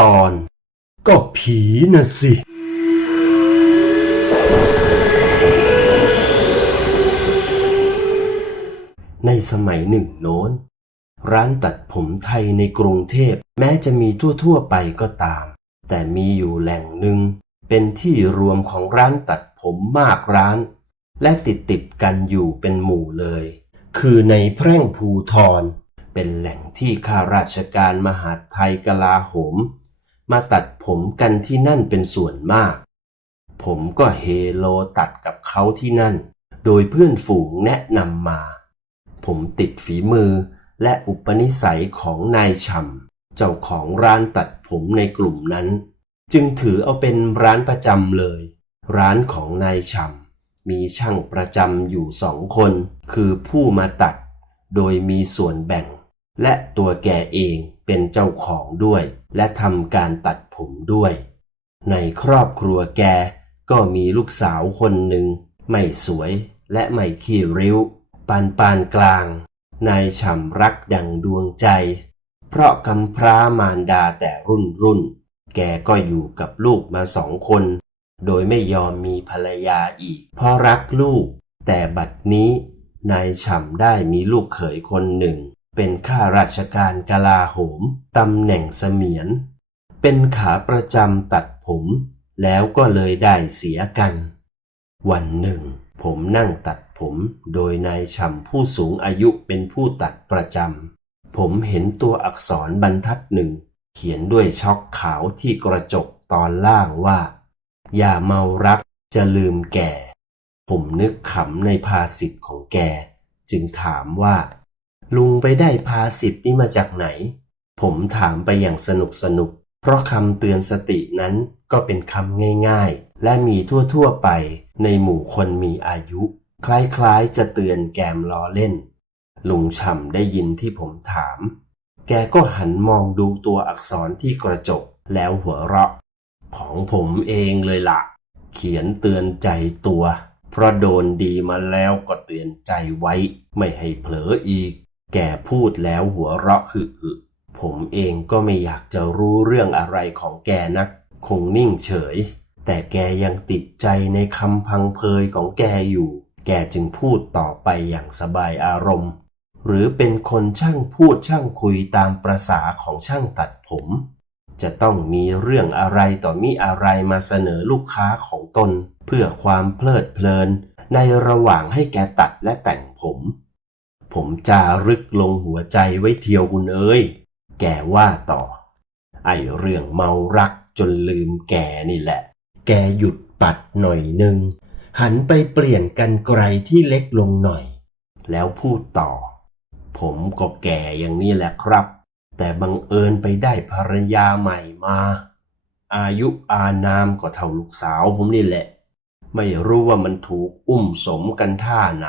ตอน ก็ผีน่ะสิ ในสมัยหนึ่งโน้น ร้านตัดผมไทยในกรุงเทพ แม้จะมีทั่วๆไปก็ตาม แต่มีอยู่แหล่งหนึ่ง เป็นที่รวมของร้านตัดผมมากร้าน และติดติดกันอยู่เป็นหมู่เลย คือในแพร่งภูทรเป็นแหล่งที่ข้าราชการมหาดไทยกลาโหม มาตัดผมกันที่นั่นเป็นส่วนมาก ผมก็เฮโลตัดกับเขาที่นั่น โดยเพื่อนฝูงแนะนำมา ผมติดฝีมือและอุปนิสัยของนายฉ่ำเจ้าของร้านตัดผมในกลุ่มนั้น จึงถือเอาเป็นร้านประจำเลย ร้านของนายฉ่ำมีช่างประจำอยู่สองคน คือผู้มาตัด โดยมีส่วนแบ่ง และตัวแกเองเป็นเจ้าของด้วย และทำการตัดผมด้วย ในครอบครัวแกก็มีลูกสาวคนหนึ่ง ไม่สวยและไม่ขี้ริ้ว ปานปานกลาง นายฉ่ำรักดังดวงใจ เพราะกำพร้ามารดาแต่รุ่นรุ่น แกก็อยู่กับลูกมาสองคน โดยไม่ยอมมีภรรยาอีก เพราะรักลูก แต่บัดนี้นายฉ่ำได้มีลูกเขยคนหนึ่ง เป็นข้าราชการกลาโหมตำแหน่งเสมียน เป็นขาประจำตัดผม แล้วก็เลยได้เสียกัน วันหนึ่ง ผมนั่งตัดผมโดยนายฉ่ำผู้สูงอายุเป็นผู้ตัดประจำ ผมเห็นตัวอักษรบรรทัดหนึ่ง เขียนด้วยช็อกขาวที่กระจกตอนล่างว่า อย่าเมารักจะลืมแก่ ผมนึกขำในภาษิตของแก จึงถามว่า ลุงไปได้ภาษิตนี้มาจากไหน ผมถามไปอย่างสนุกสนุก เพราะคำเตือนสตินั้นก็เป็นคำง่ายๆ และมีทั่วๆไปในหมู่คนมีอายุ คล้ายๆ จะเตือนแกมล้อเล่น ลุงฉ่ำได้ยินที่ผมถาม แกก็หันมองดูตัวอักษรที่กระจกแล้วหัวเราะ ของผมเองเลยละ่ะ เขียนเตือนใจตัว เพราะโดนดีมาแล้วก็เตือนใจไว้ ไม่ให้เผลออีก แกพูดแล้วหัวเราะหึหึผมเองก็ไม่อยากจะรู้เรื่องอะไรของแกนัก คงนิ่งเฉย แต่แกยังติดใจในคำพังเพยของแกอยู่ แกจึงพูดต่อไปอย่างสบายอารมณ์ หรือเป็นคนช่างพูดช่างคุยตามประษาของช่างตัดผม จะต้องมีเรื่องอะไรต่อมีอะไรมาเสนอลูกค้าของตน เพื่อความเพลิดเพลิน ในระหว่างให้แกตัดและแต่งผม ผมจารึกลงหัวใจไว้เทียวคุณเอ้ย แกว่าต่อ ไอเรื่องเมารักจนลืมแกนี่แหละ แกหยุดปัดหน่อยหนึ่งหันไปเปลี่ยนกันไกลที่เล็กลงหน่อย แล้วพูดต่อ ผมก็แก่อย่างนี้แหละครับ แต่บังเอิญไปได้ภรรยาใหม่มา อายุอานามก็เท่าลูกสาวผมนี่แหละ ไม่รู้ว่ามันถูกอุ้มสมกันท่าไหน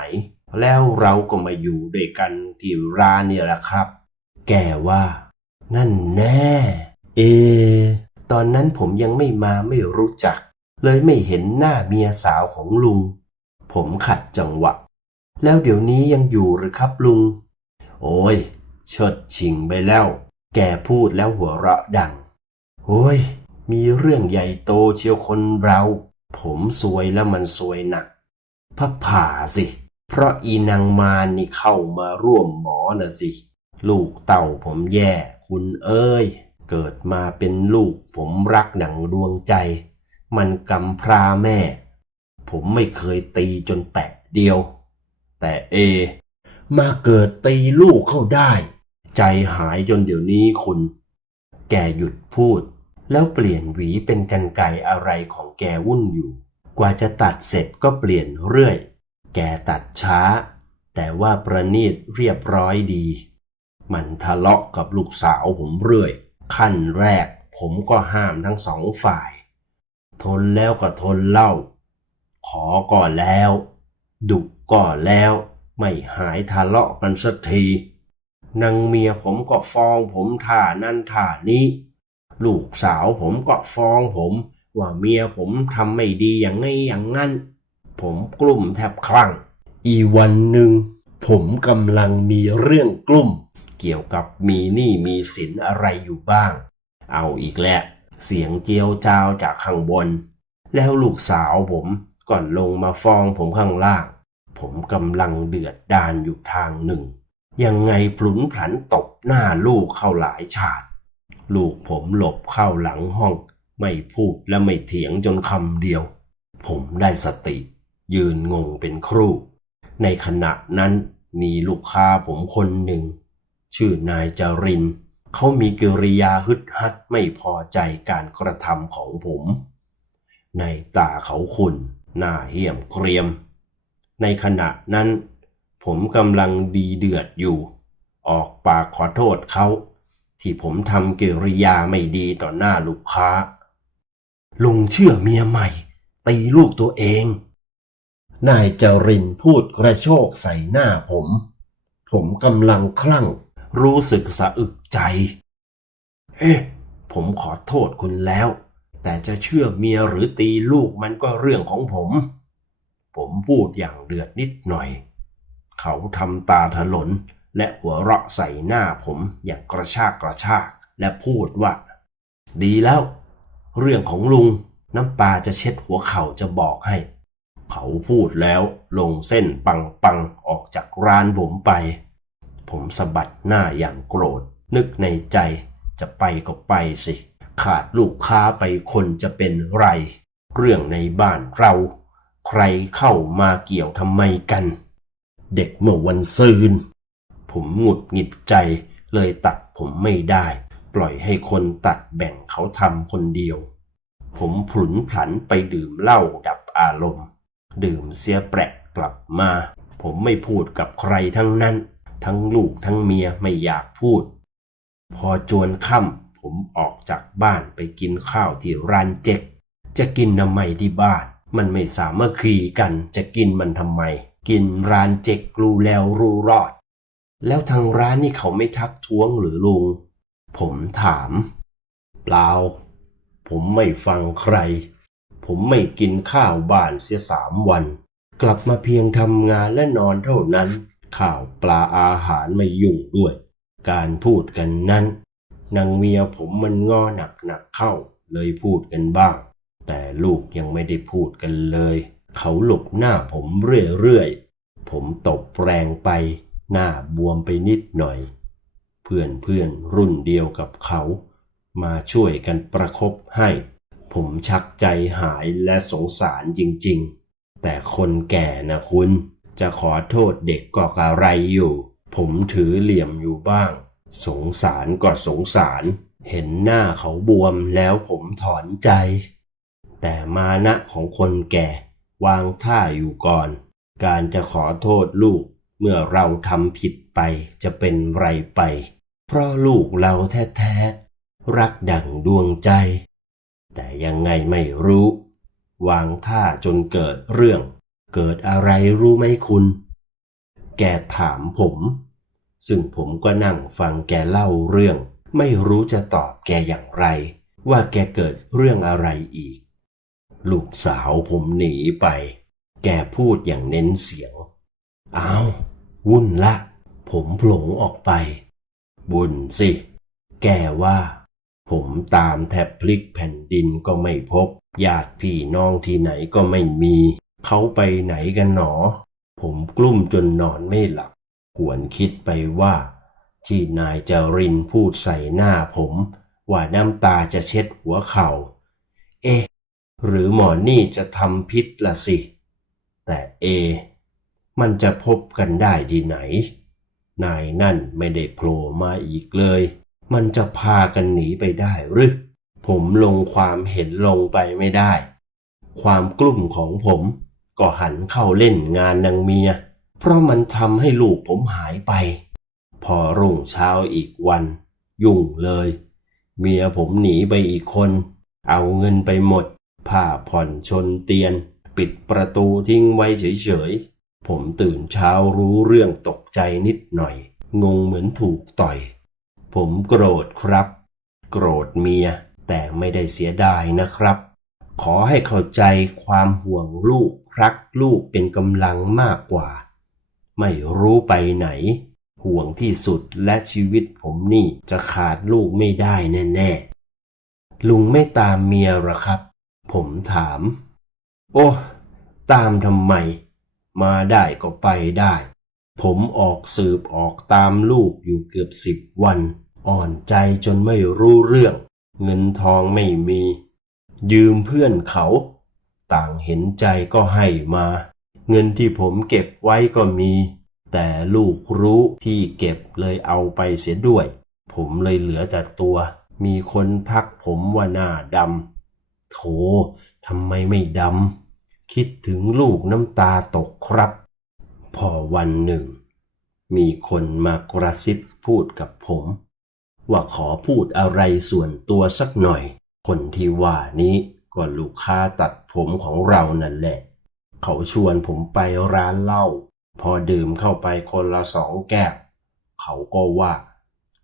แล้วเราก็มาอยู่ด้วยกันที่ร้านนี่แหละครับ แกว่า นั่นแน่ เอ ตอนนั้นผมยังไม่มาไม่รู้จัก เลยไม่เห็นหน้าเมียสาวของลุง ผมขัดจังหวะ แล้วเดี๋ยวนี้ยังอยู่หรือครับลุง โอ้ยชดชิงไปแล้ว แกพูดแล้วหัวเราะดัง โอ้ย มีเรื่องใหญ่โตเชียวคนเรา ผมซวยแล้วมันซวยหนักพับผ่าสิ เพราะอีนางมารนี่เข้ามาร่วมหมอน่ะสิ ลูกเต่าผมแย่ คุณเอ้ย เกิดมาเป็นลูกผมรักหนังดวงใจ มันกำพร้าแม่ ผมไม่เคยตีจนแปะเดียว แต่เอ มาเกิดตีลูกเข้าได้ ใจหายจนเดี๋ยวนี้คุณ แกหยุดพูด แล้วเปลี่ยนหวีเป็นกันไกรอะไรของแกวุ่นอยู่ กว่าจะตัดเสร็จก็เปลี่ยนเรื่อย แกตัดช้า แต่ว่าประณีตเรียบร้อยดี มันทะเลาะกับลูกสาวผมเรื่อย ขั้นแรกผมก็ห้ามทั้งสองฝ่าย ทนแล้วก็ทนเล่า ขอก่อนแล้ว ดุก่อนแล้ว ไม่หายทะเลาะกันสักทีนางเมียผมก็ฟ้องผมท่านั่นท่านี้ ลูกสาวผมก็ฟ้องผม ว่าเมียผมทำไม่ดีอย่างไงอย่างนั้น ผมกลุ่มแทบคลั่ง อีวันหนึ่ง ผมกำลังมีเรื่องกลุ่ม เกี่ยวกับมีหนี้มีสินอะไรอยู่บ้าง เอาอีกแล้วเสียงเจียวจาวจากข้างบน แล้วลูกสาวผมก่อนลงมาฟ้องผมข้างล่าง ผมกำลังเดือดดานอยู่ทางหนึ่ง ยังไงพลุนพลันตบหน้าลูกเข้าหลายฉาด ลูกผมหลบเข้าหลังห้อง ไม่พูดและไม่เถียงจนคำเดียว ผมได้สติ ยืนงงเป็นครู่ ในขณะนั้นมีลูกค้าผมคนหนึ่ง ชื่อนายจริน เขามีกิริยาฮึดฮัดไม่พอใจการกระทำของผม ในตาเขาขุ่นหน้าเหี้ยมเกรียม ในขณะนั้น ผมกำลังดีเดือดอยู่ ออกปากขอโทษเขา ที่ผมทำกิริยาไม่ดีต่อหน้าลูกค้าลุงเชื่อเมียใหม่ ตีลูกตัวเอง นายจรินพูดกระโชกใส่หน้าผม ผมกำลังคลั่ง รู้สึกสะอึกใจ เอ๊ะ ผมขอโทษคุณแล้ว แต่จะเชื่อเมียหรือตีลูกมันก็เรื่องของผม ผมพูดอย่างเดือดนิดหน่อย เขาทำตาถลนและหัวเราะใส่หน้าผมอย่างกระชากกระชากและพูดว่า ดีแล้ว เรื่องของลุงน้ำตาจะเช็ดหัวเข่าจะบอกให้ เขาพูดแล้วลงเส้นปังปังๆออกจากร้านผมไป ผมสะบัดหน้าอย่างโกรธ นึกในใจจะไปก็ไปสิ ขาดลูกค้าไปคนจะเป็นไร เรื่องในบ้านเรา ใครเข้ามาเกี่ยวทำไมกัน เด็กเมื่อวันซืน ผมหงุดหงิดใจเลยตัดผมไม่ได้ ปล่อยให้คนตัดแบ่งเขาทำคนเดียว ผมผลุนผันไปดื่มเหล้าดับอารมณ์ ดื่มเสียแปลกกลับมา ผมไม่พูดกับใครทั้งนั้น ทั้งลูกทั้งเมียไม่อยากพูด พอจวนค่ำผมออกจากบ้านไปกินข้าวที่ร้านเจ๊กจะกินทำไมที่บ้าน มันไม่สามัคคีกันจะกินมันทำไม กินร้านเจ๊กรู้แล้วรู้รอด แล้วทางร้านนี่เขาไม่ทักท้วงหรือลุง ผมถาม เปล่า ผมไม่ฟังใคร ผมไม่กินข้าวบ้านเสียสามวัน กลับมาเพียงทำงานและนอนเท่านั้น ข้าวปลาอาหารไม่ยุ่งด้วย การพูดกันนั้นนางเมียผมมันงอหนักหนักๆเข้า เลยพูดกันบ้าง แต่ลูกยังไม่ได้พูดกันเลย เขาหลบหน้าผมเรื่อยๆ ผมตบแรงไป หน้าบวมไปนิดหน่อย เพื่อนเพื่อนรุ่นเดียวกับเขา มาช่วยกันประคบให้ ผมชักใจหายและสงสารจริงๆ แต่คนแก่นะคุณ จะขอโทษเด็กก็กระไรอยู่ ผมถือเหลี่ยมอยู่บ้าง สงสารก็สงสาร เห็นหน้าเขาบวมแล้วผมถอนใจ แต่มานะของคนแก่ วางท่าอยู่ก่อน การจะขอโทษลูกเมื่อเราทำผิดไปจะเป็นไรไป เพราะลูกเราแท้ๆรักดั่งดวงใจ แต่ยังไงไม่รู้ วางท่าจนเกิดเรื่อง เกิดอะไรรู้ไหมคุณ แกถามผม ซึ่งผมก็นั่งฟังแกเล่าเรื่อง ไม่รู้จะตอบแกอย่างไร ว่าแกเกิดเรื่องอะไรอีก ลูกสาวผมหนีไป แกพูดอย่างเน้นเสียงอ้าววุ่นละ ผมโผลงออกไป บุญสิ แกว่า ผมตามแทบพลิกแผ่นดินก็ไม่พบ ญาติพี่น้องที่ไหนก็ไม่มี เขาไปไหนกันหนอ ผมกลุ้มจนนอนไม่หลับหวนคิดไปว่า ที่นายจารินพูดใส่หน้าผม ว่าน้ำตาจะเช็ดหัวเขา่า เอ๊ะ หรือหมอนี่จะทำพิษละสิ แต่เอ มันจะพบกันได้ที่ไหน นายนั่นไม่ได้โผล่มาอีกเลย มันจะพากันหนีไปได้หรือ ผมลงความเห็นลงไปไม่ได้ ความกลุ่มของผมก็หันเข้าเล่นงานนางเมีย เพราะมันทำให้ลูกผมหายไป พอรุ่งเช้าอีกวัน ยุ่งเลย เมียผมหนีไปอีกคน เอาเงินไปหมด ผ้าผ่อนชนเตียน ปิดประตูทิ้งไว้เฉยๆ ผมตื่นเช้ารู้เรื่องตกใจนิดหน่อย งงเหมือนถูกต่อย ผมโกรธครับ โกรธเมีย แต่ไม่ได้เสียดายนะครับ ขอให้เข้าใจความห่วงลูกรักลูกเป็นกำลังมากกว่า ไม่รู้ไปไหน ห่วงที่สุดและชีวิตผมนี่จะขาดลูกไม่ได้แน่ลุงไม่ตามเมียหรอครับ ผมถาม โอ้ตามทำไม มาได้ก็ไปได้ผมออกสืบออกตามลูกอยู่เกือบสิบวัน อ่อนใจจนไม่รู้เรื่อง เงินทองไม่มี ยืมเพื่อนเขา ต่างเห็นใจก็ให้มา เงินที่ผมเก็บไว้ก็มี แต่ลูกรู้ที่เก็บเลยเอาไปเสียด้วย ผมเลยเหลือแต่ตัว มีคนทักผมว่าหน้าดำโถทำไมไม่ดำคิดถึงลูกน้ำตาตกครับ พอวันหนึ่ง มีคนมากระซิบพูดกับผม ว่าขอพูดอะไรส่วนตัวสักหน่อย คนที่ว่านี้ก็ลูกค้าตัดผมของเรานั่นแหละ เขาชวนผมไปร้านเหล้าพอดื่มเข้าไปคนละสองแก้วเขาก็ว่า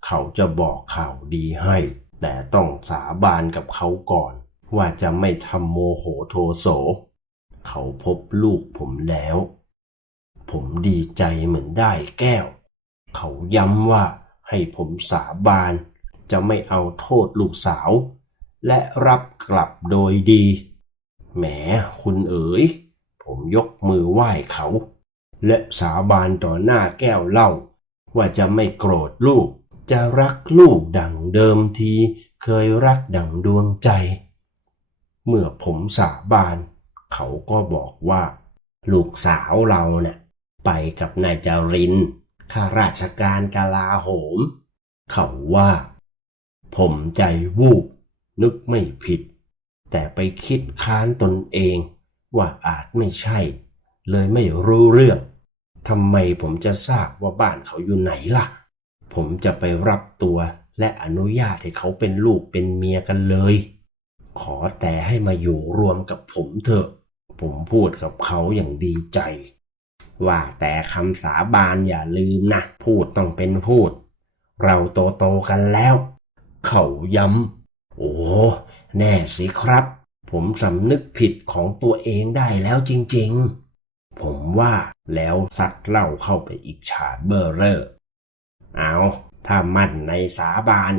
เขาจะบอกข่าวดีให้ แต่ต้องสาบานกับเขาก่อน ว่าจะไม่ทำโมโหโทโส เขาพบลูกผมแล้ว ผมดีใจเหมือนได้แก้ว เขาย้ำว่า ให้ผมสาบาน จะไม่เอาโทษลูกสาว และรับกลับโดยดี แหมคุณเอ๋ย ผมยกมือไหว้เขา และสาบานต่อหน้าแก้วเหล้าว่าจะไม่โกรธลูก จะรักลูกดังเดิมที เคยรักดังดวงใจ เมื่อผมสาบาน เขาก็บอกว่า ลูกสาวเราเนะ่ะไปกับนายจาริน ข้าราชการกาลาโหม เขาว่า ผมใจวูบนึกไม่ผิด แต่ไปคิดค้านตนเอง ว่าอาจไม่ใช่ เลยไม่รู้เรื่องทำไมผมจะทราบว่าบ้านเขาอยู่ไหนล่ะ ผมจะไปรับตัวและอนุญาตให้เขาเป็นลูกเป็นเมียกันเลย ขอแต่ให้มาอยู่รวมกับผมเถอะ ผมพูดกับเขาอย่างดีใจ ว่าแต่คำสาบานอย่าลืมนะ พูดต้องเป็นพูด เราโตโตกันแล้ว เขาย้ำโอ้แน่สิครับ ผมสำนึกผิดของตัวเองได้แล้วจริงๆ ผมว่าแล้วสัดเล่าเข้าไปอีกฉาดเบอร์เรอร์เอาถ้ามั่นในสาบาน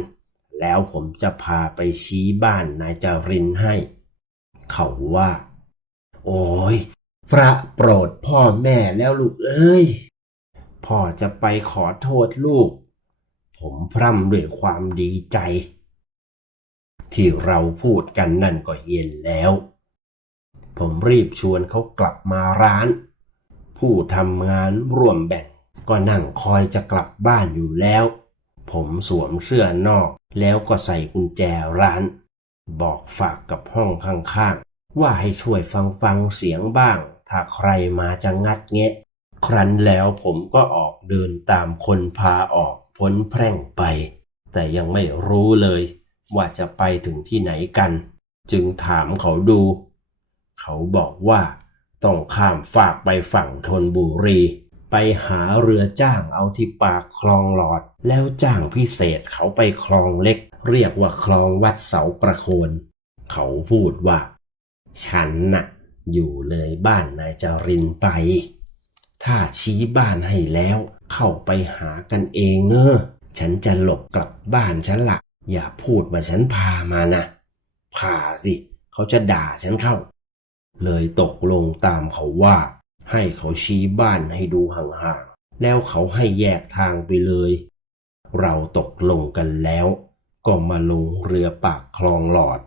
แล้วผมจะพาไปชี้บ้านนายจารินให้ เขาว่า โอ้ย พระโปรดพ่อแม่แล้วลูกเอ้ย พ่อจะไปขอโทษลูก ผมพร่ำด้วยความดีใจ ที่เราพูดกันนั่นก็เย็นแล้ว ผมรีบชวนเขากลับมาร้าน ผู้ทำงานร่วมแบ่งก็นั่งคอยจะกลับบ้านอยู่แล้ว ผมสวมเสื้อนอกแล้วก็ใส่กุญแจร้าน บอกฝากกับห้องข้างๆ ว่าให้ช่วยฟังฟังเสียงบ้าง ถ้าใครมาจะงัดแงะ ครั้นแล้วผมก็ออกเดินตามคนพาออกพ้นแพร่งไป แต่ยังไม่รู้เลย ว่าจะไปถึงที่ไหนกัน จึงถามเขาดู เขาบอกว่าต้องข้ามฝากไปฝั่งธนบุรี ไปหาเรือจ้างเอาที่ปากคลองหลอด แล้วจ้างพิเศษเขาไปคลองเล็ก เรียกว่าคลองวัดเสาประโคน เขาพูดว่า ฉันน่ะ อยู่เลยบ้านนายจารินไป ถ้าชี้บ้านให้แล้ว เข้าไปหากันเองเนอะฉันจะหลบกลับบ้านฉันละอย่าพูดมาฉันพามานะพาสิ เขาจะด่าฉันเข้า เลยตกลงตามเขาว่า ให้เขาชี้บ้านให้ดูห่างๆ แล้วเขาให้แยกทางไปเลย เราตกลงกันแล้ว ก็มาลงเรือปากคลองหลอด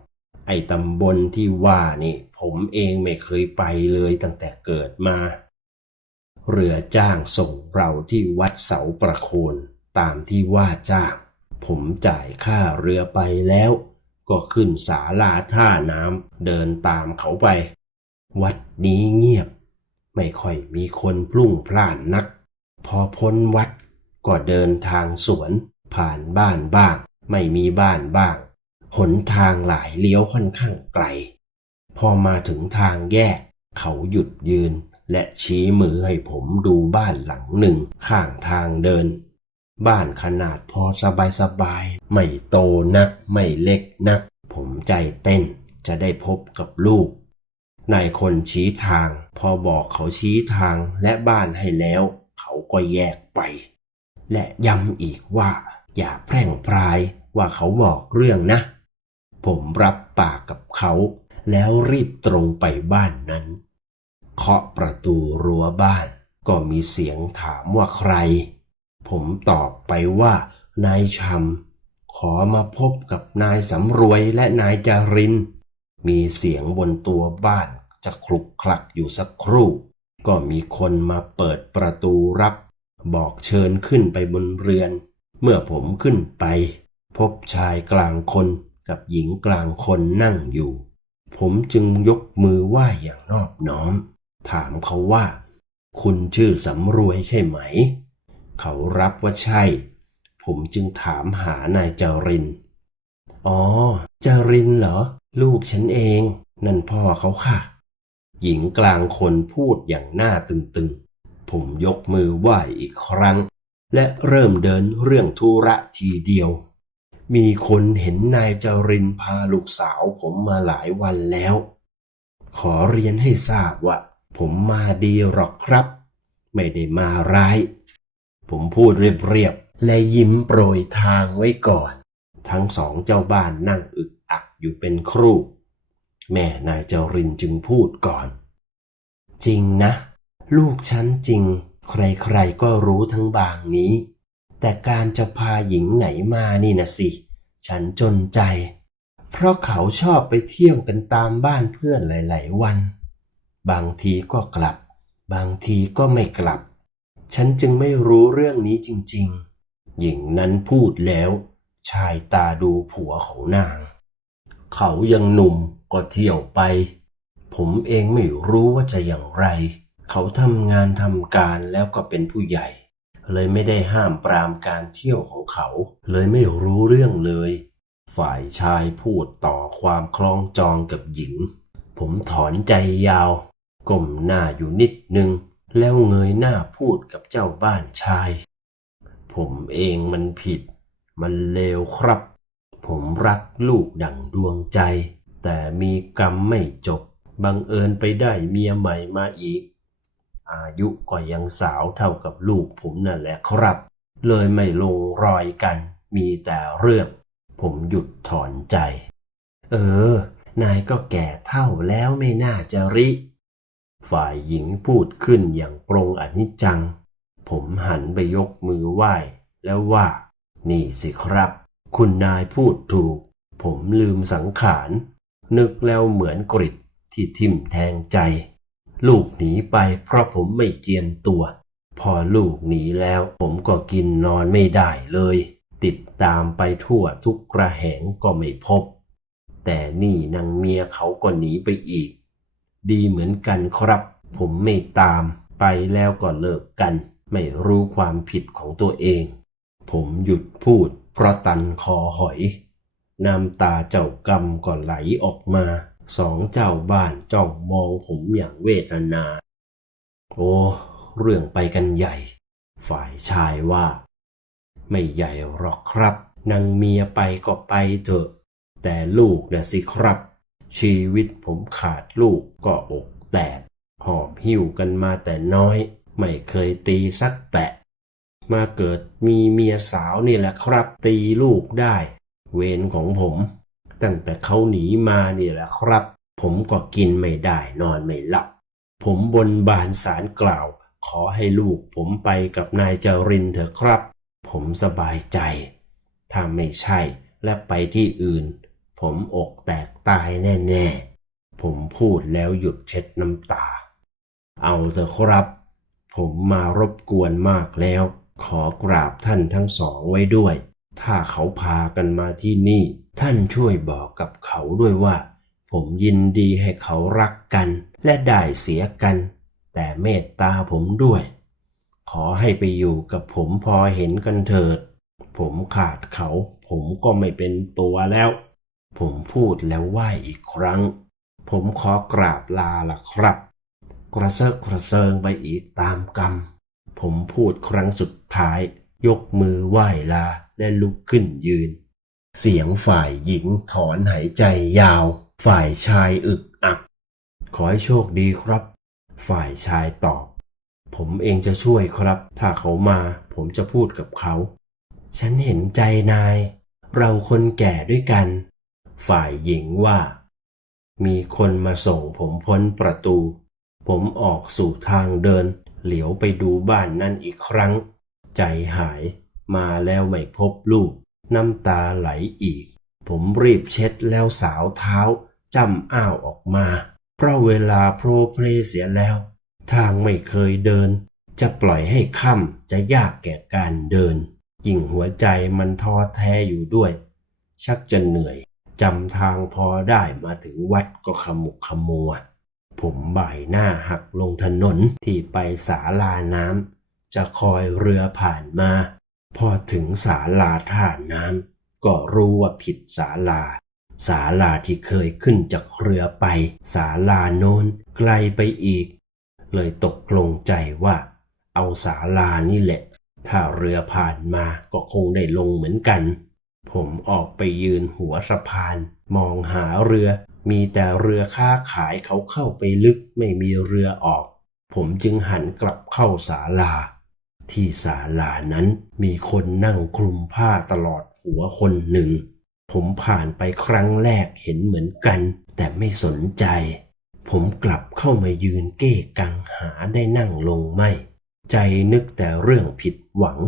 ไอ้ตำบลที่ว่านี่ผมเองไม่เคยไปเลยตั้งแต่เกิดมา เรือจ้างส่งเราที่วัดเสาประโคนตามที่ว่าจ้าง ผมจ่ายค่าเรือไปแล้ว ก็ขึ้นศาลาท่าน้ำเดินตามเขาไป วัดนี้เงียบ ไม่ค่อยมีคนพลุ่งพล่านนัก พอพ้นวัดก็เดินทางสวนผ่านบ้านบ้าง ไม่มีบ้านบ้าง หนทางหลายเลี้ยวค่อนข้างไกล พอมาถึงทางแยก เขาหยุดยืน และชี้มือให้ผมดูบ้านหลังหนึ่งข้างทางเดิน บ้านขนาดพอสบายสบายๆไม่โตนัก ไม่เล็กนัก ผมใจเต้นจะได้พบกับลูกนายคนชี้ทาง พอบอกเขาชี้ทางและบ้านให้แล้ว เขาก็แยกไป และย้ำอีกว่า อย่าแพร่งพรายว่าเขาบอกเรื่องนะ ผมรับปากกับเขา แล้วรีบตรงไปบ้านนั้น เคาะประตูรั้วบ้าน ก็มีเสียงถามว่าใคร ผมตอบไปว่านายชำขอมาพบกับนายสำรวยและนายจาริน มีเสียงบนตัวบ้านจะคลุกคลักอยู่สักครู่ ก็มีคนมาเปิดประตูรับ บอกเชิญขึ้นไปบนเรือน เมื่อผมขึ้นไป พบชายกลางคน กับหญิงกลางคนนั่งอยู่ ผมจึงยกมือไหว้อย่างนอบน้อม ถามเขาว่า คุณชื่อสำรวยใช่ไหม เขารับว่าใช่ ผมจึงถามหานายจาริน อ๋อ จารินเหรอ ลูกฉันเอง นั่นพ่อเขาค่ะ หญิงกลางคนพูดอย่างหน้าตึงๆ ผมยกมือไหว้อีกครั้ง และเริ่มเดินเรื่องธุระทีเดียว มีคนเห็นนายจรินพาลูกสาวผมมาหลายวันแล้ว ขอเรียนให้ทราบว่า ผมมาดีหรอกครับ ไม่ได้มาร้าย ผมพูดเรียบๆและยิ้มโปรยทางไว้ก่อน ทั้งสองเจ้าบ้านนั่งอึกอักอยู่เป็นครู่ แม่นายจรินจึงพูดก่อน จริงนะ ลูกฉันจริง ใครๆก็รู้ทั้งบางนี้ แต่การจะพาหญิงไหนมานี่นะสิ ฉันจนใจ เพราะเขาชอบไปเที่ยวกันตามบ้านเพื่อนหลายๆวัน บางทีก็กลับ บางทีก็ไม่กลับ ฉันจึงไม่รู้เรื่องนี้จริง ๆ หญิงนั้นพูดแล้ว ชายตาดูผัวของนาง เขายังหนุ่มก็เที่ยวไป ผมเองไม่รู้ว่าจะอย่างไร เขาทำงานทำการแล้วก็เป็นผู้ใหญ่ เลยไม่ได้ห้ามปรามการเที่ยวของเขา เลยไม่รู้เรื่องเลย ฝ่ายชายพูดต่อความคล้องจองกับหญิง ผมถอนใจยาวก้มหน้าอยู่นิดนึง แล้วเงยหน้าพูดกับเจ้าบ้านชาย ผมเองมันผิด มันเลวครับ ผมรักลูกดั่งดวงใจ แต่มีกรรมไม่จบ บังเอิญไปได้เมียใหม่มาอีก อายุก็ยังสาวเท่ากับลูกผมนั่นแหละครับ เลยไม่ลงรอยกัน มีแต่เรื่อง ผมหยุดถอนใจ เออ นายก็แก่เท่าแล้วไม่น่าจะริ ฝ่ายหญิงพูดขึ้นอย่างปรงอนิจจัง ผมหันไปยกมือไหว้ แล้วว่า นี่สิครับ คุณนายพูดถูก ผมลืมสังขาร นึกแล้วเหมือนกริดที่ทิ่มแทงใจ ลูกหนีไปเพราะผมไม่เจียมตัว พอลูกหนีแล้วผมก็กินนอนไม่ได้เลย ติดตามไปทั่วทุกกระแหงก็ไม่พบ แต่นี่นางเมียเขาก็หนีไปอีก ดีเหมือนกันครับ ผมไม่ตามไปแล้วก็เลิกกัน ไม่รู้ความผิดของตัวเอง ผมหยุดพูดเพราะตันคอหอย น้ำตาเจ้ากรรมก็ไหลออกมา สองเจ้าบ้านจ้องมองผมอย่างเวทนา โอ้เรื่องไปกันใหญ่ ฝ่ายชายว่า ไม่ใหญ่หรอกครับนางเมียไปก็ไปเถอะ แต่ลูกนะสิครับ ชีวิตผมขาดลูกก็อกแตกหอบหิ้วกันมาแต่น้อย ไม่เคยตีสักแปะมาเกิดมีเมียสาวนี่แหละครับ ตีลูกได้ เวรของผม ตั้งแต่เขาหนีมานี่แหละครับ ผมก็กินไม่ได้นอนไม่หลับ ผมบนบานสารกล่าว ขอให้ลูกผมไปกับนายจรินเถอะครับ ผมสบายใจ ถ้าไม่ใช่และไปที่อื่น ผมอกแตกตายแน่ๆ ผมพูดแล้วหยุดเช็ดน้ำตา เอาเถอะครับ ผมมารบกวนมากแล้ว ขอกราบท่านทั้งสองไว้ด้วย ถ้าเขาพากันมาที่นี่ ท่านช่วยบอกกับเขาด้วยว่า ผมยินดีให้เขารักกัน และได้เสียกัน แต่เมตตาผมด้วย ขอให้ไปอยู่กับผมพอเห็นกันเถิด ผมขาดเขา ผมก็ไม่เป็นตัวแล้ว ผมพูดแล้วไหวอีกครั้ง ผมขอกราบลาล่ะครับ กระเซาะกระเซิงไปอีกตามกรรม ผมพูดครั้งสุดท้าย ยกมือไหว้ลา และลุกขึ้นยืน เสียงฝ่ายหญิงถอนหายใจยาว ฝ่ายชายอึกอัก ขอให้โชคดีครับ ฝ่ายชายตอบ ผมเองจะช่วยครับ ถ้าเขามาผมจะพูดกับเขา ฉันเห็นใจนาย เราคนแก่ด้วยกัน ฝ่ายหญิงว่า มีคนมาส่งผมพ้นประตู ผมออกสู่ทางเดิน เหลียวไปดูบ้านนั่นอีกครั้ง ใจหาย มาแล้วไม่พบลูก น้ำตาไหลอีก ผมรีบเช็ดแล้วสาวเท้าจำอ้าวออกมา เพราะเวลาโพรเพลเสียแล้ว ทางไม่เคยเดิน จะปล่อยให้ค่ำจะยากแก่การเดิน ยิ่งหัวใจมันท้อแท้อยู่ด้วย ชักจะเหนื่อยจำทางพอได้มาถึงวัดก็ขมุกขมัว ผมบ่ายหน้าหักลงถนนที่ไปศาลาน้ำจะคอยเรือผ่านมา พอถึงศาลาท่าน้ำก็รู้ว่าผิดศาลาศาลาที่เคยขึ้นจากเรือไปศาลาโน้นไกลไปอีก เลยตกลงใจว่า เอาศาลานี่แหละ ถ้าเรือผ่านมาก็คงได้ลงเหมือนกัน ผมออกไปยืนหัวสะพาน มองหาเรือ มีแต่เรือค้าขายเขาเข้าไปลึกไม่มีเรือออก ผมจึงหันกลับเข้าศาลา ที่ศาลานั้นมีคนนั่งคลุมผ้าตลอดหัวคนหนึ่ง ผมผ่านไปครั้งแรกเห็นเหมือนกัน แต่ไม่สนใจ ผมกลับเข้ามายืนเก้กังหาได้นั่งลงไม่ ใจนึกแต่เรื่องผิดหวัง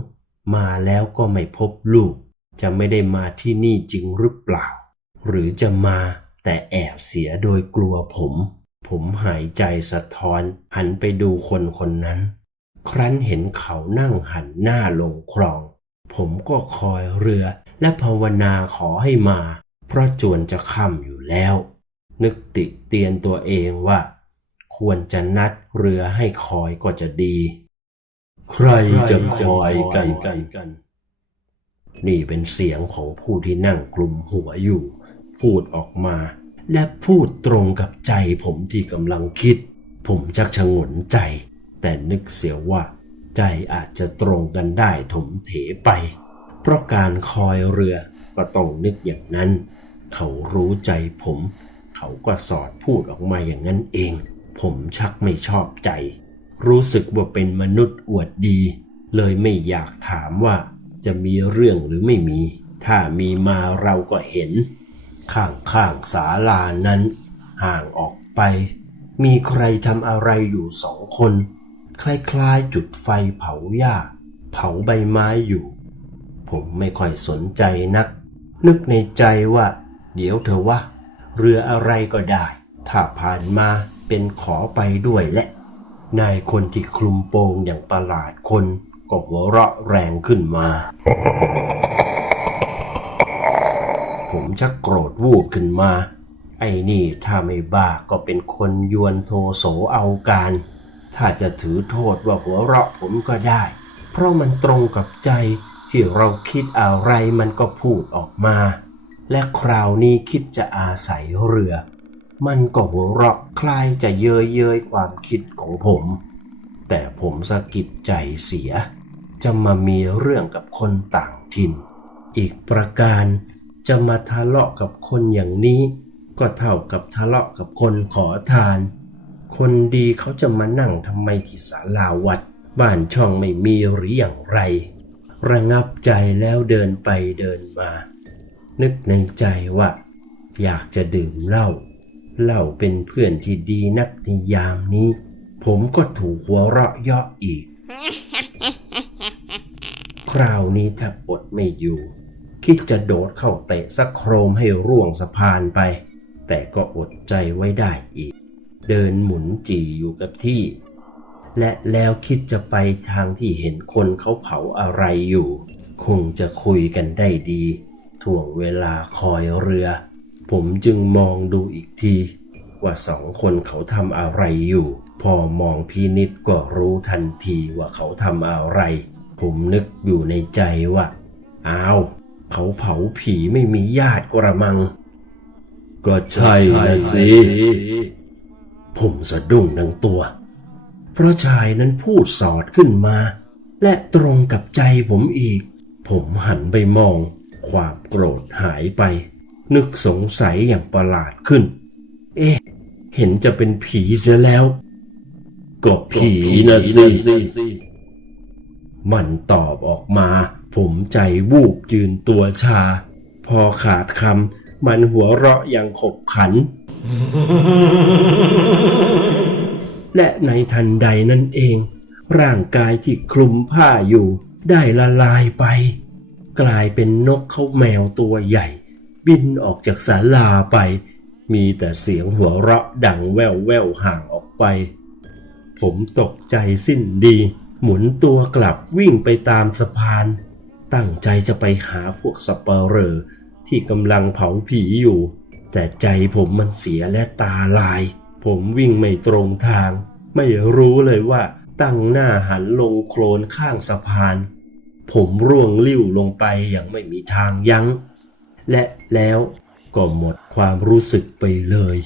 มาแล้วก็ไม่พบลูก จะไม่ได้มาที่นี่จริงหรือเปล่า หรือจะมาแต่แอบเสียโดยกลัวผม ผมหายใจสะท้อนหันไปดูคนคนนั้น ครั้นเห็นเขานั่งหันหน้าลงคลอง ผมก็คอยเรือและภาวนาขอให้มา เพราะจวนจะค่ำอยู่แล้ว นึกติเตียนตัวเองว่า ควรจะนัดเรือให้คอยก็จะดี ใครจะคอยกันกันกัน นี่เป็นเสียงของผู้ที่นั่งกลุ่มหัวอยู่ พูดออกมา และพูดตรงกับใจผมที่กำลังคิด ผมชักชะงนใจ แต่นึกเสียว่า ใจอาจจะตรงกันได้ถมเถไป เพราะการคอยเรือก็ต้องนึกอย่างนั้น เขารู้ใจผม เขาก็สอดพูดออกมาอย่างนั้นเอง ผมชักไม่ชอบใจ รู้สึกว่าเป็นมนุษย์อวดดี เลยไม่อยากถามว่าจะมีเรื่องหรือไม่มี ถ้ามีมาเราก็เห็น ข้างๆศาลานั้น ห่างออกไป มีใครทำอะไรอยู่สองคน คล้ายๆ จุดไฟเผาหญ้า เผาใบไม้อยู่ ผมไม่ค่อยสนใจนัก นึกในใจว่า เดี๋ยวเธอว่าเรืออะไรก็ได้ ถ้าผ่านมาเป็นขอไปด้วยแหละ นายคนที่คลุมโปงอย่างประหลาดคน ก็หัวเราะแรงขึ้นมา ผมชักโกรธวูบขึ้นมา ไอ้นี่ถ้าไม่บ้าก็เป็นคนยวนโทโสเอาการ ถ้าจะถือโทษว่าหัวเราะผมก็ได้ เพราะมันตรงกับใจที่เราคิดอะไรมันก็พูดออกมา และคราวนี้คิดจะอาศัยเรือ มันก็หัวเราะคล้ายจะเย้ยเย้ยความคิดของผม แต่ผมสะกิดใจเสีย จะมามีเรื่องกับคนต่างถิ่น อีกประการจะมาทะเลาะกับคนอย่างนี้ ก็เท่ากับทะเลาะกับคนขอทาน คนดีเขาจะมานั่งทำไมที่ศาลาวัด บ้านช่องไม่มีหรืออย่างไร ระงับใจแล้วเดินไปเดินมา นึกในใจว่า อยากจะดื่มเหล้าเหล้าเป็นเพื่อนที่ดีนักในยามนี้ ผมก็ถูกหัวเราะเยาะอีก คราวนี้ถ้าอดไม่อยู่ คิดจะโดดเข้าเตะสักโครมให้ร่วงสะพานไป แต่ก็อดใจไว้ได้อีก เดินหมุนจี่อยู่กับที่ และแล้วคิดจะไปทางที่เห็นคนเขาเผาอะไรอยู่ คงจะคุยกันได้ดีถ่วงเวลาคอยเรือ ผมจึงมองดูอีกที ว่าสองคนเขาทำอะไรอยู่ พอมองพินิษก็รู้ทันทีว่าเขาทำอะไร ผมนึกอยู่ในใจว่าอ้าวเขาเผาผีไม่มีญาติกระมัง ก็ใช่นะสิ ผมสะดุ้งทั้งตัว เพราะชายนั้นพูดสอดขึ้นมา และตรงกับใจผมอีก ผมหันไปมอง ความโกรธหายไป นึกสงสัยอย่างประหลาดขึ้น เอ๊ะ เห็นจะเป็นผีเสียแล้ว ก็ผีนะสิมันตอบออกมา ผมใจวูบยืนตัวชา พอขาดคำ มันหัวเราะอย่างขบขัน และในทันใดนั่นเอง ร่างกายที่คลุมผ้าอยู่ ได้ละลายไป กลายเป็นนกเขาแมวตัวใหญ่ บินออกจากศาลาไป มีแต่เสียงหัวเราะดังแว่วแว่วห่างออกไป ผมตกใจสิ้นดี หมุนตัวกลับวิ่งไปตามสะพาน ตั้งใจจะไปหาพวกสเปเร่อ ที่กำลังเผาผีอยู่ แต่ใจผมมันเสียและตาลาย ผมวิ่งไม่ตรงทาง ไม่รู้เลยว่าตั้งหน้าหันลงโคลนข้างสะพาน ผมร่วงลิ้วลงไปอย่างไม่มีทางยัง้ง และแล้วก็หมดความรู้สึกไปเลย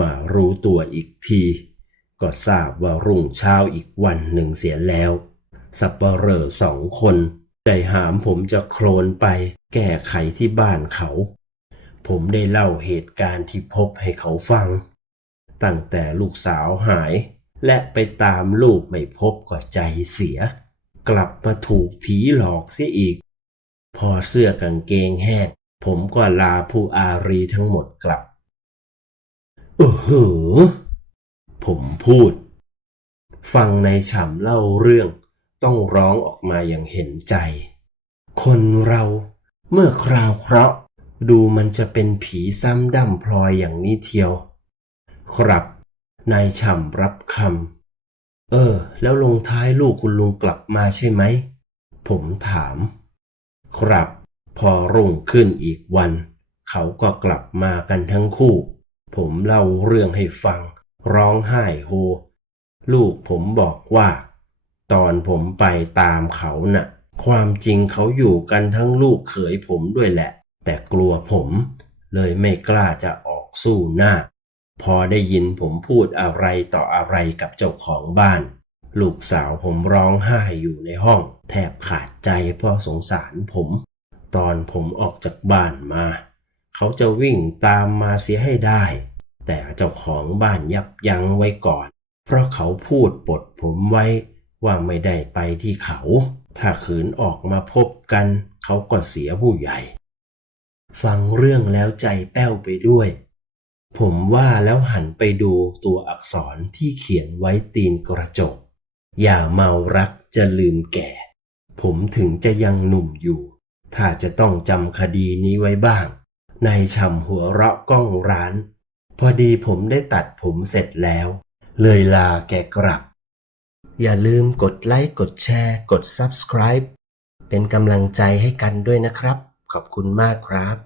มารู้ตัวอีกที ก็ทราบว่ารุ่งเช้าอีกวันหนึ่งเสียแล้ว สับเปเหร่อสองคน ใจหามผมจะโคลนไปแก้ไขที่บ้านเขา ผมได้เล่าเหตุการณ์ที่พบให้เขาฟัง ตั้งแต่ลูกสาวหาย และไปตามลูกไม่พบก็ใจเสีย กลับมาถูกผีหลอกเสียอีก พอเสื้อกางเกงแห้งผมก็ลาผู้อารีทั้งหมดกลับโอ้โหผมพูด ฟังในฉ่ำเล่าเรื่อง ต้องร้องออกมาอย่างเห็นใจ คนเราเมื่อคราวเคราะห์ดูมันจะเป็นผีซ้ำดำพลอยอย่างนี้เทียว ครับนายฉ่ำรับคำเออ แล้วลงท้ายลูกคุณลุงกลับมาใช่ไหม ผมถาม ครับ พอรุ่งขึ้นอีกวัน เขาก็กลับมากันทั้งคู่ ผมเล่าเรื่องให้ฟัง ร้องไห้โฮ ลูกผมบอกว่า ตอนผมไปตามเขาน่ะ ความจริงเขาอยู่กันทั้งลูกเขยผมด้วยแหละ แต่กลัวผมเลยไม่กล้าจะออกสู้หน้า พอได้ยินผมพูดอะไรต่ออะไรกับเจ้าของบ้าน ลูกสาวผมร้องไห้อยู่ในห้อง แทบขาดใจเพราะสงสารผม ตอนผมออกจากบ้านมา เขาจะวิ่งตามมาเสียให้ได้ แต่เจ้าของบ้านยับยั้งไว้ก่อน เพราะเขาพูดปลดผมไว้ ว่าไม่ได้ไปที่เขา ถ้าขืนออกมาพบกัน เขาก็เสียผู้ใหญ่ ฟังเรื่องแล้วใจแป้วไปด้วย ผมว่าแล้วหันไปดูตัวอักษรที่เขียนไว้ตีนกระจก อย่าเมารักจะลืมแก่ ผมถึงจะยังหนุ่มอยู่ ถ้าจะต้องจำคดีนี้ไว้บ้างนายฉ่ำหัวเราะก้องร้าน พอดีผมได้ตัดผมเสร็จแล้ว เลยลาแกกลับ อย่าลืมกดไลค์กดแชร์ กด subscribe เป็นกำลังใจให้กันด้วยนะครับ ขอบคุณมากครับ